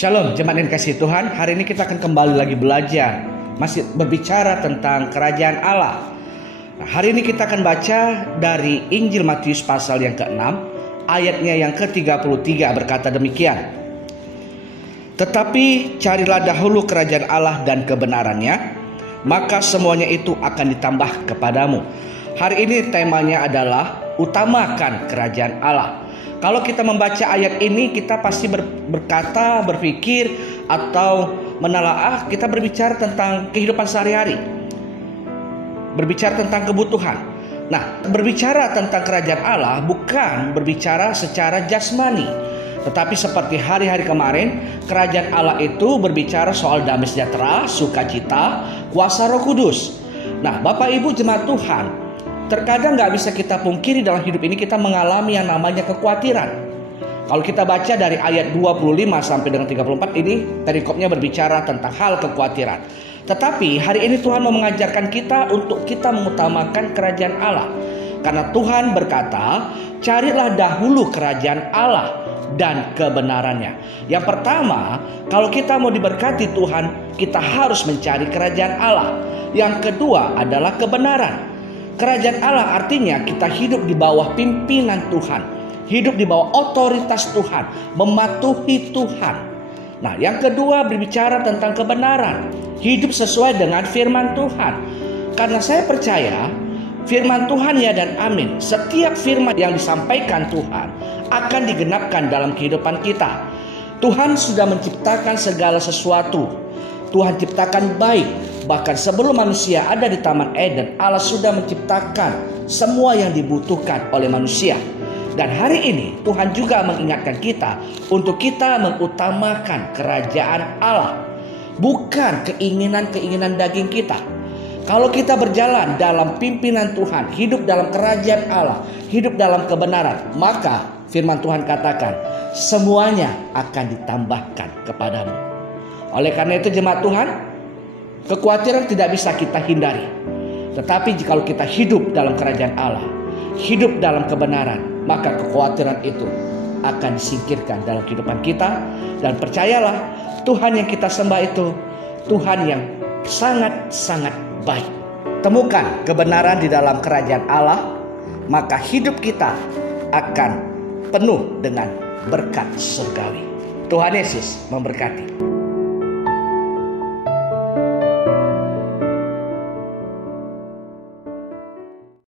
Shalom, jemaat yang kasih Tuhan. Hari ini kita akan kembali lagi belajar, masih berbicara tentang kerajaan Allah. Nah, hari ini kita akan baca dari Injil Matius pasal yang ke-6, ayatnya yang ke-33 berkata demikian. Tetapi carilah dahulu kerajaan Allah dan kebenarannya, maka semuanya itu akan ditambah kepadamu. Hari ini temanya adalah utamakan kerajaan Allah. Kalau kita membaca ayat ini, kita pasti berkata, berpikir, atau menelaah, kita berbicara tentang kehidupan sehari-hari, berbicara tentang kebutuhan. Nah, berbicara tentang kerajaan Allah bukan berbicara secara jasmani, tetapi seperti hari-hari kemarin, kerajaan Allah itu berbicara soal damai sejahtera, sukacita, kuasa Roh Kudus. Nah, Bapak Ibu jemaat Tuhan, terkadang gak bisa kita pungkiri dalam hidup ini kita mengalami yang namanya kekhawatiran. Kalau kita baca dari ayat 25 sampai dengan 34 ini, perikopnya berbicara tentang hal kekhawatiran. Tetapi hari ini Tuhan mau mengajarkan kita untuk kita mengutamakan kerajaan Allah. Karena Tuhan berkata, carilah dahulu kerajaan Allah dan kebenarannya. Yang pertama, kalau kita mau diberkati Tuhan, kita harus mencari kerajaan Allah. Yang kedua adalah kebenaran. Kerajaan Allah artinya kita hidup di bawah pimpinan Tuhan, hidup di bawah otoritas Tuhan, mematuhi Tuhan. Nah, yang kedua berbicara tentang kebenaran, hidup sesuai dengan firman Tuhan. Karena saya percaya firman Tuhan ya dan amin, setiap firman yang disampaikan Tuhan akan digenapkan dalam kehidupan kita. Tuhan sudah menciptakan segala sesuatu. Tuhan ciptakan baik. Bahkan sebelum manusia ada di Taman Eden, Allah sudah menciptakan semua yang dibutuhkan oleh manusia. Dan hari ini Tuhan juga mengingatkan kita untuk kita mengutamakan kerajaan Allah, bukan keinginan-keinginan daging kita. Kalau kita berjalan dalam pimpinan Tuhan, hidup dalam kerajaan Allah, hidup dalam kebenaran, maka firman Tuhan katakan semuanya akan ditambahkan kepadamu. Oleh karena itu jemaat Tuhan, kekhawatiran tidak bisa kita hindari. Tetapi jika kita hidup dalam kerajaan Allah, hidup dalam kebenaran, maka kekhawatiran itu akan disingkirkan dalam kehidupan kita. Dan percayalah, Tuhan yang kita sembah itu Tuhan yang sangat-sangat baik. Temukan kebenaran di dalam kerajaan Allah, maka hidup kita akan penuh dengan berkat surgawi. Tuhan Yesus memberkati.